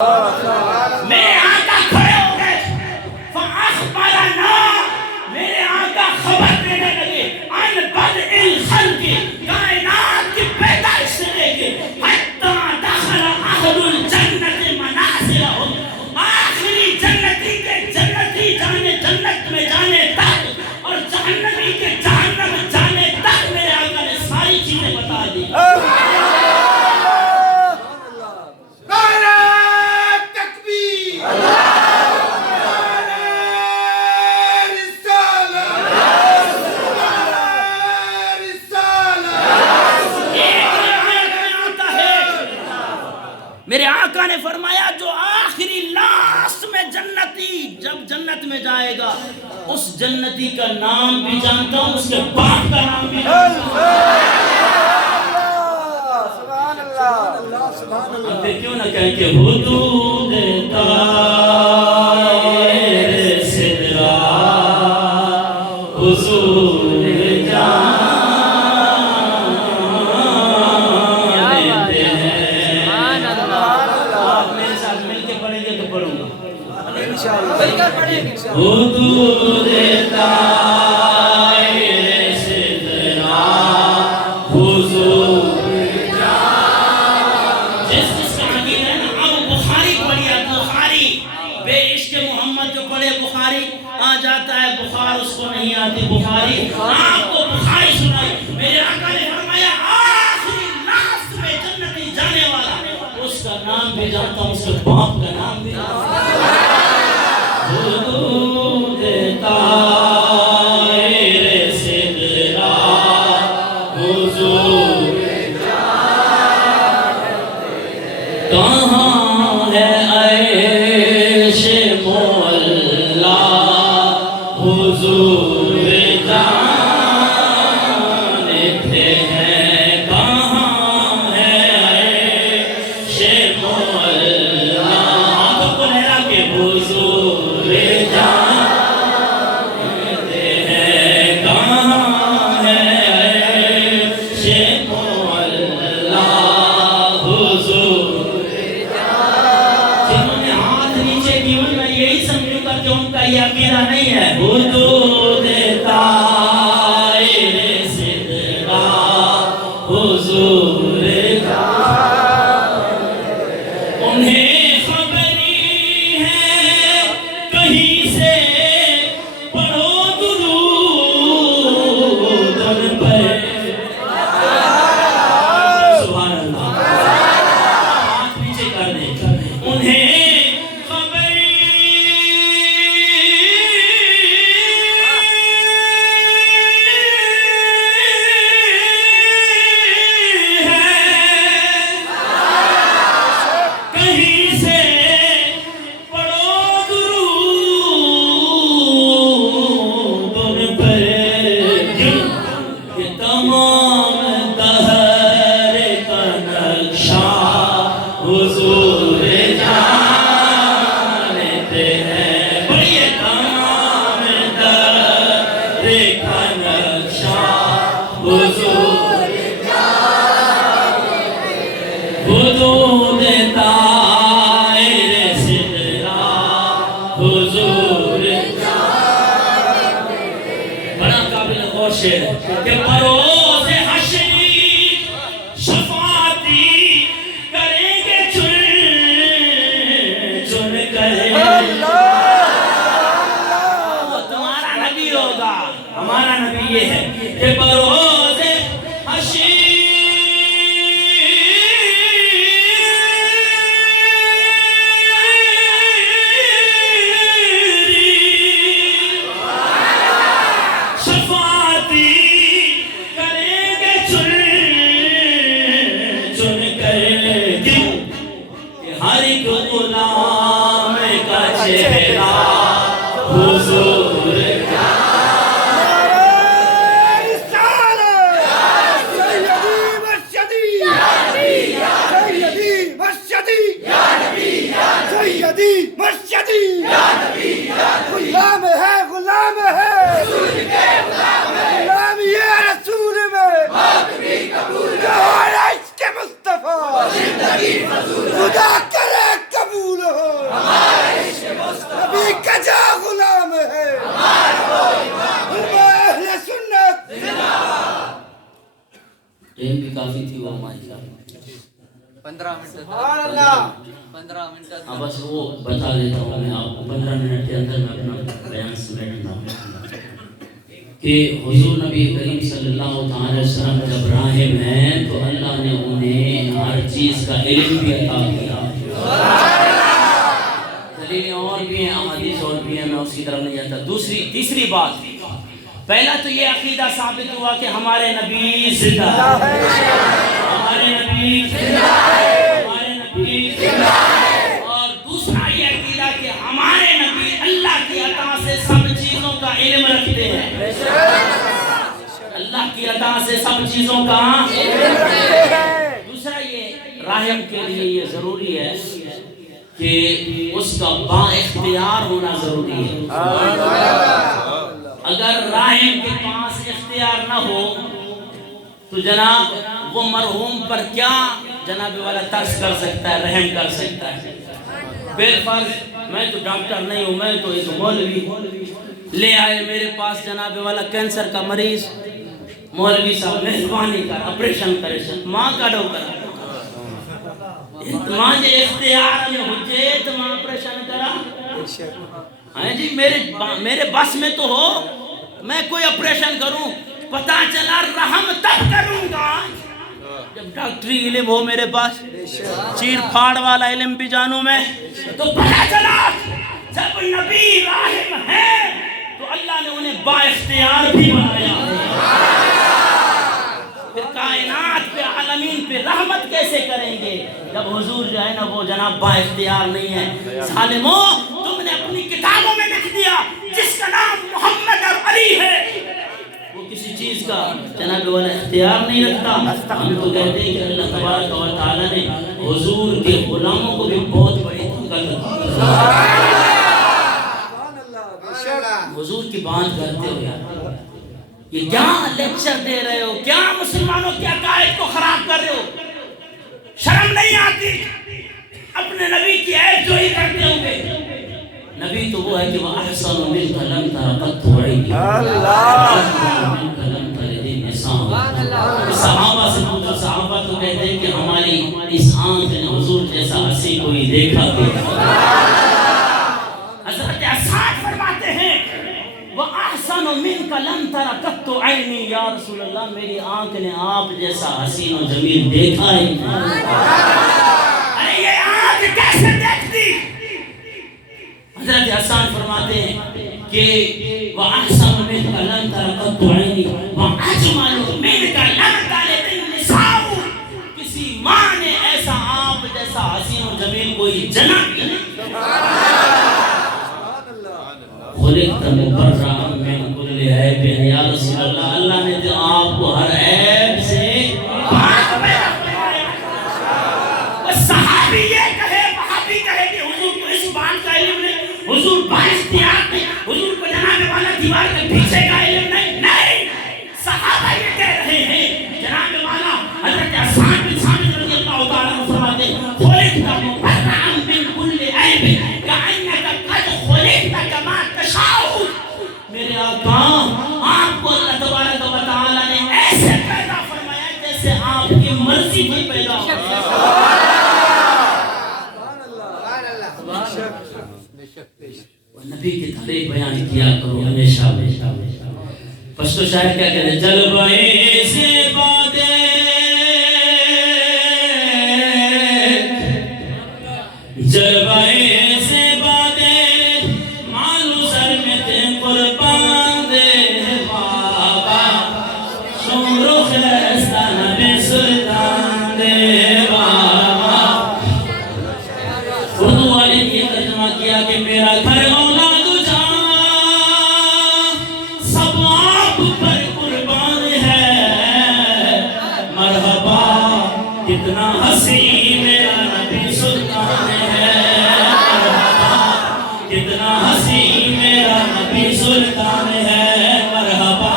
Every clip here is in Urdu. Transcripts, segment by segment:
میرے آقا کھڑے ہو گئے فَأَخْبَرَنَا، میرے آقا خبر دینے لگے عَنْ بَدْءِ الْخَلْقِ، کائنات کی پیدائش سے لے کے حَتَّى دَخَلَ أَهْلُ الْجَنَّةِ مَنَازِلَهُمْ، آخری جنتی کے جنتی جانے جنت میں جانے تک اور جہنمی کے جہنم جانے تک میرے آقا نے ساری چیزیں بتا دی۔ میرے آقا نے فرمایا جو آخری لاسٹ میں جنتی جب جنت میں جائے گا اس جنتی کا نام بھی جانتا ہوں، اس کے باپ کا نام بھی جانتا ہوں۔ پھر کیوں نہ کہیں کہ حدود طائر سدرا حضور جان حدود طائر سدرا حضور جان۔ جس کا عقیدہ ہے نا، اب بخاری پڑھیا، بخاری بے عشق محمد جو پڑھے بخاری آ جاتا ہے، بخار اس کو نہیں آتی بخاری، آپ کو بخاری سنائی۔ میرے آقا نے فرمایا آخری لاسٹ میں جنتی جانے والا اس کا نام بھی جانتا ہوں، اس کے باپ کا نام بھی جانتا ہوں۔ حدود طائر سدرا حضور کہاں ہے عیش مولا حضور جانتے ہیں، کہاں ہے عیش مولا آنکھوں کو لہرا کے حضور جانتے ہیں، کہاں ہے عیش مولا حضور جانتے۔ جنہوں نے ہاتھ نیچے کیے میں یہی سمجھوں گا کہ ان کا یہ عقیدہ نہیں ہے۔ حدود طائر سدرا حضور جانتے، انہیں خبری ہے کہیں سے پڑھو درود ان پر۔ سبحان اللہ، ہاتھ پیچھے کر دیں۔ انہیں خبری ہے کہیں سے پڑھو درود ان پر، کہ تمام دہر کا نقشہ حضور جانتے ہیں۔ پڑھیے تمام دہر کا نقشہ حضور حدود طائر سدرا حضور بڑا قابل غور شعر ہے کہ پروز حشری شفاعتی کریں گے چن چن کر، وہ تمہارا نبی ہوگا، ہمارا نبی یہ ہے کہ پروز حشری شفاعتی کریں گے چن چن کر، کیوں کہ ہر ایک غلام کا چہرہ حضور غلام ہے غلام ہے غلام یہ رسول میں خدا کرے قبول 15 منٹ سبحان اللہ 15 منٹ اب بس وہ بتا دیتا ہوں میں آپ کو 15 منٹ کے اندر میں اپنا بیان سمیٹنا کہ حضور نبی کریم صلی اللہ تعالی وسلم جب راہب ہیں تو اللہ نے انہیں ہر چیز کا علم بھی عطا کیا. دلیلیں اور بھی ہیں, احادیث اور بھی ہیں, میں اس کی طرف نہیں جاتا. تیسری بات, پہلا تو یہ عقیدہ ثابت ہوا کہ ہمارے نبی زندہ ہے, ہمارے نبی زندہ ہے, ہمارے نبی زندہ ہے. اور دوسرا یہ عقیدہ کہ ہمارے نبی اللہ کی عطا سے سب چیزوں کا علم رکھتے ہیں. اللہ کی عطا سے سب چیزوں کا علم رکھتے ہیں. دوسرا یہ راہب کے لیے یہ ضروری ہے کہ اس کا با اختیار ہونا ضروری ہے. اگر راہب کے پاس اختیار نہ ہو تو جناب وہ مرحوم پر کیا جناب والا ترس کر سکتا ہے, رحم کر سکتا ہے. بالفرض میں تو ڈاکٹر نہیں ہوں, میں تو ایک مولوی لے آئے میرے پاس جناب والا کینسر کا مریض, مولوی صاحب مہربانی کر آپریشن کرے, ماں کا ڈاکٹر ماں جے اختیار میں ہوجے تو ماں آپریشن کرا. ہاں جی میرے بس میں تو ہو میں کوئی آپریشن کروں, پتہ چلا رحم تب کروں گا جب ڈاکٹری علم ہو میرے پاس, چیر پھاڑ والا علم بھی جانوں میں. تو پتہ چلا جب نبی راہب ہیں تو اللہ نے انہیں با اختیار بھی بنایا. پھر کائنات پہ عالمین پہ رحمت کیسے کریں گے جب حضور جو ہے نا وہ جناب با اختیار نہیں ہے. ظالموں, تم نے اپنی کتابوں میں لکھ دیا جس کا نام محمد اور علی ہے وہ کسی چیز کا جناب والا اختیار نہیں رکھتا. ہم تو کہتے ہیں کہ اللہ تبارک و تعالی نے حضور کے غلاموں کو بھی بہت بڑی طاقت دی. حضور کی بات کرتے ہو یار, یہ کیا لیکچر دے رہے ہو, کیا مسلمانوں کے عقائد کو خراب کر رہے ہو, شرم نہیں آتی؟ اپنے نبی کی عیب جوئی کرتے ہوں گے. نبی تو وہ ہے کہ وہ احسن منک لم تر قط عینی, منک لم تلد النساء. صحابہ سے پوچھو, صحابہ تو کہتے ہیں کہ ہماری اس آنکھ نے حضور جیسا ہنسی کوئی دیکھا بھی. حضرت اسعد فرماتے ہیں وَأَحْسَنُ مِنْكَ لَمْ تَرَ قَطُّ عَيْنِي, یا رسول اللہ میری آنکھ نے آپ جیسا حسین و جمیل دیکھا ہی نہیں. ارے یہ آنکھ کیسے دیکھتی؟ حضرت حسان فرماتے ہیں کہ وَأَحْسَنُ مِنْكَ لَمْ تَرَ قَطُّ عَيْنِي وَأَجْمَلُ مِنْكَ لَمْ تَلِدِ النِّسَاءُ, کسی ماں نے ایسا آپ جیسا حسین و جمیل کوئی جنم ہی نہیں. خلقت مبرأ من کل عیب, یا رسول اللہ اللہ نے تو آپ کو ہر عیب سے پاک رکھوایا. وہ صحابی یہ کہے وہابی کہے کہ حضور کو اس بات کا علم نہیں, حضور بااختیار نہیں, حضور کو جناب والا دیوار کے پیچھے کا علم نہیں. نہیں, صحابہ یہ کہہ رہے ہیں جناب والا حضرت اسعد بن ثابت رضی اللہ تعالیٰ عنہ فرماتے ہیں خلقت مبرأ من کل عیب کأنک قد خلقت کما تشاء. میرے آقا آپ کو اللہ تبارک و تعالیٰ نے ایسے پیدا فرمایا جیسے آپ کی مرضی بھی پیدا ہو. نبی کی تعریف بیان کیا کرو ہمیشہ. پشتو شاعر کیا کہتے ہیں, جلوے سے بادے جلوے سے بادے مالو سر میں تے قربان دے بابا, شمرو خلستان میں سلطان دے بابا. اردو والے نے یہ ترجمہ کیا کہ میرا گھر اولاد جان سب آپ پر قربان ہے. مرحبا کتنا حسین میرا نبی سلطان ہے, کتنا حسین میرا نبی سلطان ہے. مرحبا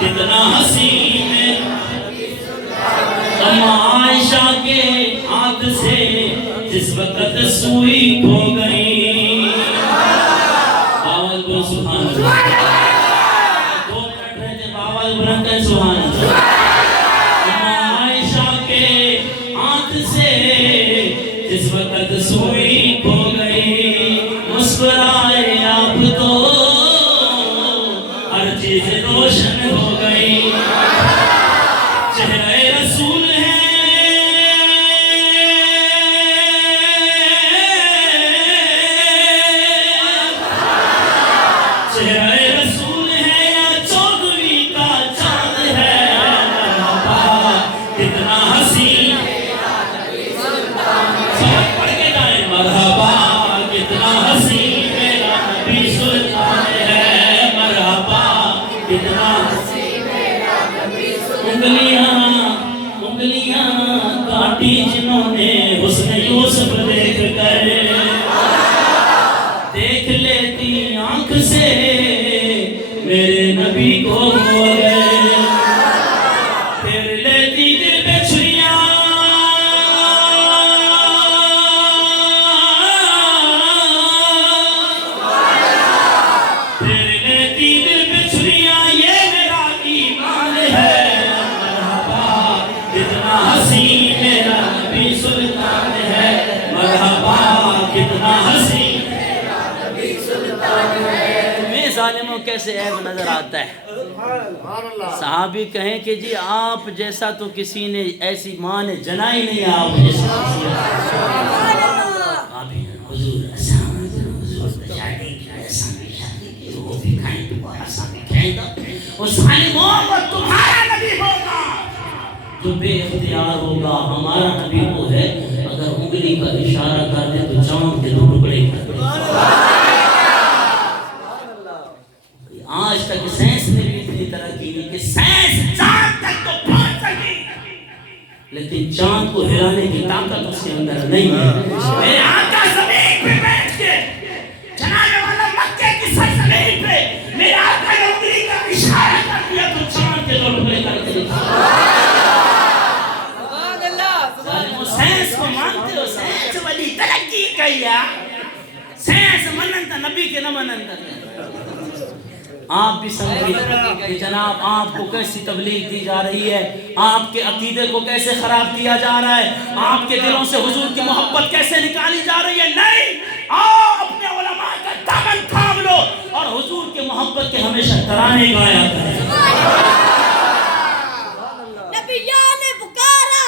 کتنا حسین عائشہ کے ہاتھ سے جس وقت سوئی کھو گئی. آواز بولو سبحان اللہ. 2 منٹ رہتے آواز بلند کریں سبحان اللہ. عائشہ کے ہاتھ سے مسکرائے آپ تو ہر چیز روشن ہو گئی چہرہ رسول ہے چہرہ رسول ہے یا چودھویں کا چاند ہے مرحبا کتنا حسین ساتھ پڑھ کے جائیں مرحبا کتنا حسین میرا نبی سلطان ہے مرحبا کتنا حسین میرا نبی سلطان انگلیاں کاٹی جنہوں نے حسن یوسف دیکھ کر دیکھ لیتی آنکھ سے میرے نبی کو ہو گئے پھر لیتی دل پہ چھریاں پھر لیتی دل پہ چھریاں یہ میرا ایمان ہے مرحبا کتنا حسین میرا نبی سلطان ہے مرحبا کتنا حسین تمہیں ظالموں کیسے عیب نظر آتا ہے صحابی کہیں کہ جی آپ جیسا تو کسی نے ایسی ماں نے جنا ہی نہیں آپ جیسا حضور وہ ظالموں کو تمہارا نبی ہوگا جو بے اختیار ہوگا ہمارا نبی وہ ہے اگر انگلی کا اشارہ کر دے تو چاند کے دو ٹکڑے کر دے آج تک سائنس نے بھی اتنی ترقی کی کہ سائنس چاند تک تو پہنچ سکی لیکن چاند کو ہلانے کی طاقت اس کے اندر نہیں ہے میرے آقا زمین پہ بیٹھ کے جنانے والا مکے کی سرزمین پہ میرے آقا نے انگلی کا اشارہ کر دیا تو چاند کے دو ٹکڑے کر دے سائنس کو مانتے ہو سائنس والی ترقی کیا سائنس مننتا نبی کے نہ مننتا آپ بھی سمجھیں کہ جناب آپ کو کیسی تبلیغ دی جا رہی ہے آپ کے عقیدے کو کیسے خراب کیا جا رہا ہے آپ کے دلوں سے حضور کی محبت کیسے نکالی جا رہی ہے نہیں آؤ اپنے علماء کا دامن تھام لو اور حضور کی محبت کے ہمیشہ ترانے گایا کریں نبیان پکارا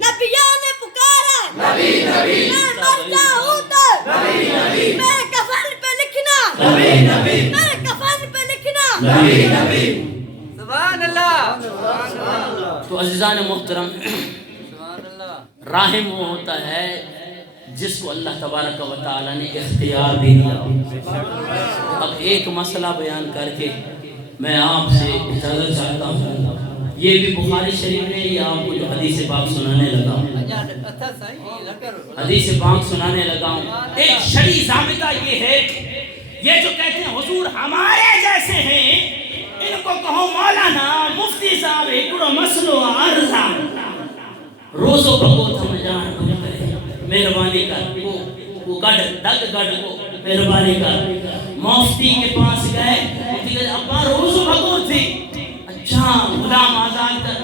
نبیان پکارا نبی نبی میں مرتا ہوں تو نبی نبی میں کفن پہ لکھنا نبی نبی میں کفن پہ لکھنا نبی نبی سبحان اللہ تو عزیزان محترم راحم وہ ہوتا ہے جس کو اللہ تبارک و تعالی نے اختیار بھی دیا اب ایک مسئلہ بیان کر کے میں آپ سے اجازت چاہتا ہوں یہ بھی بخاری شریف نے یہ آپ کو جو حدیث پاک سنانے لگا ہوں حدیث پاک سنانے لگا ہوں ایک شرعی ضابطہ یہ ہے یہ جو کہتے ہیں حضور ہمارے جیسے ہیں ان کو کہو مولانا مفتی صاحب ایکڑو مسلو عرضہ روزو بھگو تھم جان مہربانی کر وہ گڑ دگ گڑ کو مہربانی کر مفتی کے پاس گئے مفتی کہتے ابا روزو بھگو تھی اچھا غلام آزاد کر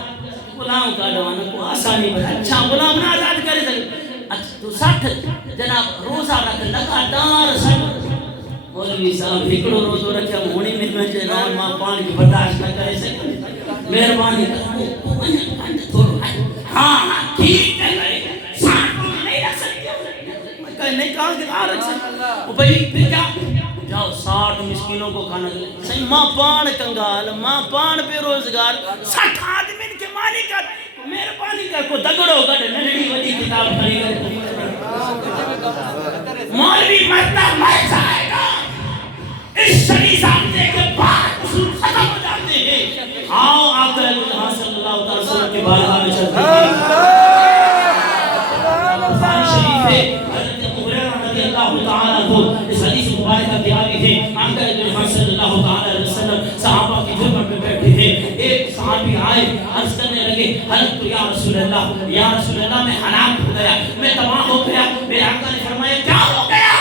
غلام کا ڈوانا کو آسانی پر اچھا غلام نہ آزاد کرے اچھا تو 60 جناب روزہ رکھ لگاتار 60 مولوی صاحب ہکڑو روزو رکھیا ہونی میں جناب ماں پانی کی برداشت نہ کرے سکے مہربانی کر ہاں ٹھیک ہے بھائی 60 نہیں رکھ سکتے نہیں کہاں کہ آ رکھ سکتے وہ بھائی پھر کیا جاؤ 60 مسکینوں کو کھانا دے صحیح ماں پان کنگال ماں پان بے روزگار 60 آدمی کے مانی کر مہربانی کر کو دگڑو گڑ ننڑی وڈی کتاب کھڑی کر مولوی مرتا مر جائے گا اس شریع ضابطے کے بعد اصول ختم ہو جاتے ہیں آؤ آقا جہاں صلی اللہ علیہ وسلم کے بارگاہ میں چلتے ہیں بخاری شریف ہے حضرت ابو ہریرہ رضی اللہ تعالیٰ عنہ اس حدیث مبارکہ کے آگے ہیں آقا جہاں صلی اللہ تعالیٰ علیہ وسلم صحابہ کی جمع پہ بیٹھے ہیں ایک صحابی آئے عرض کرنے لگے حضرت یا رسول اللہ میں ہلاک ہو گیا میں تباہ ہو گیا میرے آقا نے فرمایا کیا ہو گیا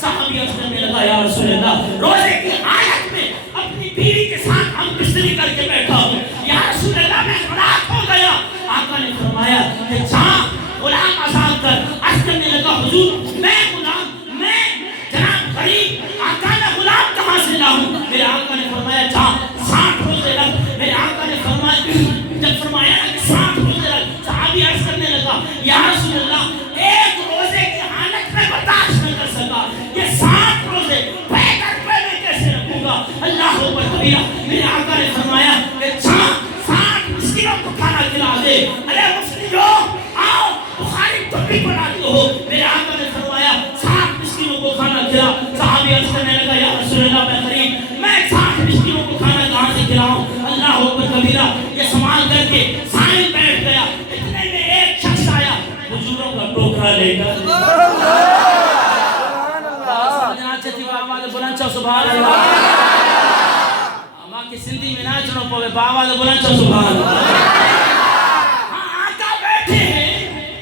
صحابی عرض کرنے لگا یا رسول اللہ روزے کی حالت میں اپنی بیوی کے ساتھ ہم بستری کر کے بیٹھا ہوں یا رسول اللہ میں ہلاک ہو گیا آقا نے فرمایا کہ جہاں غلام آزاد کر عرض کرنے لگا حضور میں غلام میں جناب کھلا. صحابی عرض کرنے لگا یا رسول اللہ میں غریب، میں 60 مسکینوں کو کھانا کہاں سے کھلاؤں؟ اللہ اکبر کبیرہ. یہ سنبھال کر کے سائن بیٹھ گیا. اتنے میں ایک شخص آیا کھجوروں کا ٹوکرا لے کر. بلند چو سبحان اللہ. ماں کی سندھی میں نہ چڑھو پوے باواز بلند چو سبحان اللہ. آقا بیٹھے ہیں،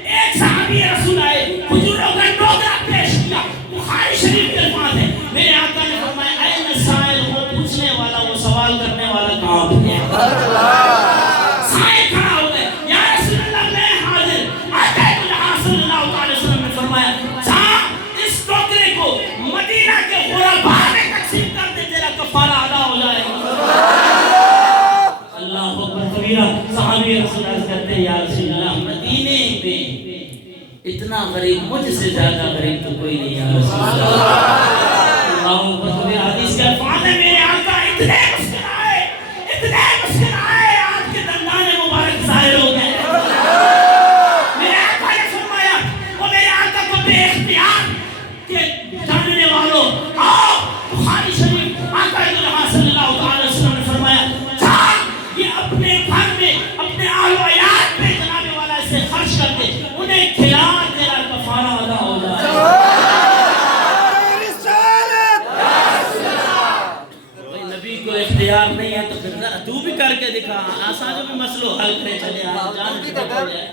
ایک صحابی رسول آئے کھجوروں کا ٹوکرا پیش کیا. بخاری شریف کے الفاظ ہیں، میرے آقا نے فرمایا این سائل، وہ پوچھنے والا، وہ سوال کرنے والا کہاں ہے؟ سائل کھڑا ہو گئے، یا رسول اللہ میں حاضر. آقا صلی اللہ علیہ وسلم نے فرمایا جا اس ٹوکرے کو مدینہ کے غرباء میں تقسیم کر دے، تیرا کفارہ ادا ہو جائے گا. اللہ اکبر کبیرہ. صحابی رسول اللہ کہتے ہیں یا رسول اللہ مدینے میں اتنا غریب، مجھ سے زیادہ غریب تو کوئی نہیں یا رسول اللہ. اللہ اکبر کبیرہ. حدیث کے الفاظ ہیں میرے آقا اتنے مسکرائے، اتنے مسکرائے، آپ کے دندان مبارک ظاہر ہو گئے. میرے آقا نے فرمایا، وہ میرے آقا کو بے اختیار کہ جاننے والوں آؤ بخاری شریف. آقا صلی اللہ علیہ وسلم نے فرمایا جا یہ اپنے گھر میں اپنے آل و عیال پہ جناب والا اسے خرچ کر دے، انہیں کھلا، تیرا کفارہ ادا ہو جائے. نبی کو اختیار نہیں ہے تو پھر ذرا تو بھی کر کے دکھا، آسان جو بھی مسئلہ حل کرے چلے جان کی ہو جائے.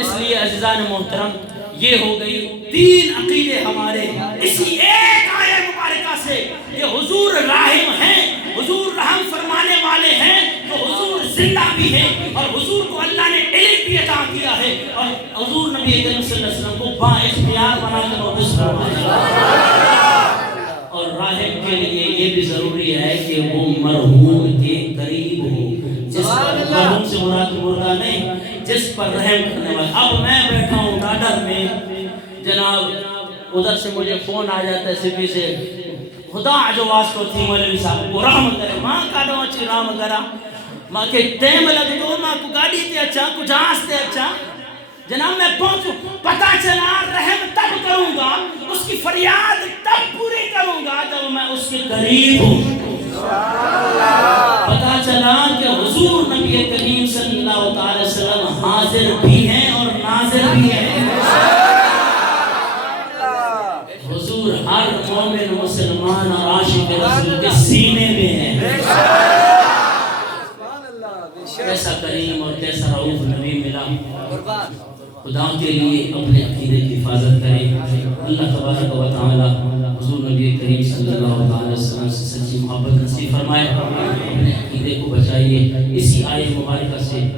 اس لیے عزیزان محترم یہ ہو گئی 3 عقیدے ہمارے اسی ایک آیہ مبارکہ سے کہ حضور راحم ہیں، حضور رحم فرمانے والے ہیں، تو حضور زندہ بھی ہیں اور حضور کو اللہ نے علم بھی عطا کیا ہے اور حضور نبی کریم صلی اللہ علیہ وسلم کو با اختیار بنا کر نوٹس فرمایا. اور راحم کے لیے یہ بھی ضروری ہے کہ وہ مرحوم کے قریب ہو. جس پر مرحوم سے مراد مردہ نہیں، جس پر رحم کرنے والا. اب میں بیٹھا ہوں ڈاڈر میں، جناب ادھر سے مجھے فون آ جاتا ہے سپی سے، خدا جو واسطہ تھی مولوی صاحب کو رحم کرے، ماں کاڈو اچھی رحم کرا، ماں کے ٹائم لگ دو، ماں کو گاڑی تے اچھا کو جہاز تے اچھا. جناب میں پہنچوں، پتہ چلا رحم تب کروں گا، اس کی فریاد تب پوری کروں گا جب میں اس کے قریب ہوں. پتہ چلا کہ حضور نبی کریم صلی اللہ علیہ وسلم حاضر بھی ہیں اور ناظر بھی ہیں. حضور ہر مومن مسلمان اور عاشق رسول کے سینے میں ہے. کیسا کریم اور کیسا رؤوف نبی ملا. خدا کے لیے اپنے عقیدے کی حفاظت کریں. اللہ تبارک و تعالی حضور نبی کریم صلی اللہ علیہ وسلم سے سچی محبت نصیب فرمائے. اپنے عقیدے کو بچائیے. اسی آیہ مبارکہ سے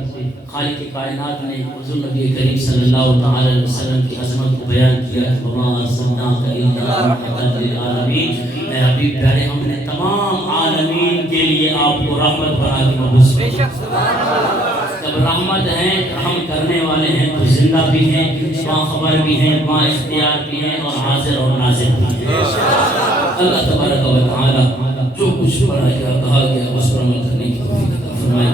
خالق کائنات نے حضور نبی کریم صلی اللہ علیہ وسلم کی عظمت کو بیان کیا. وما ارسلناک الا رحمۃ للعالمین. اے حبیب پیارے، ہم نے تمام عالمین کے لیے آپ کو رحمت بنا کے مبعوث کیا. جب رحمت ہیں، رحم کرنے والے ہیں تو زندہ بھی ہیں، باخبر بھی ہیں، با اختیار بھی ہیں اور حاضر اور ناظر بھی ہیں. اللہ تبارک و تعالی جو کچھ پڑھا گیا کہا گیا اس پر عمل کرنے کی توفیق عطا فرمائے.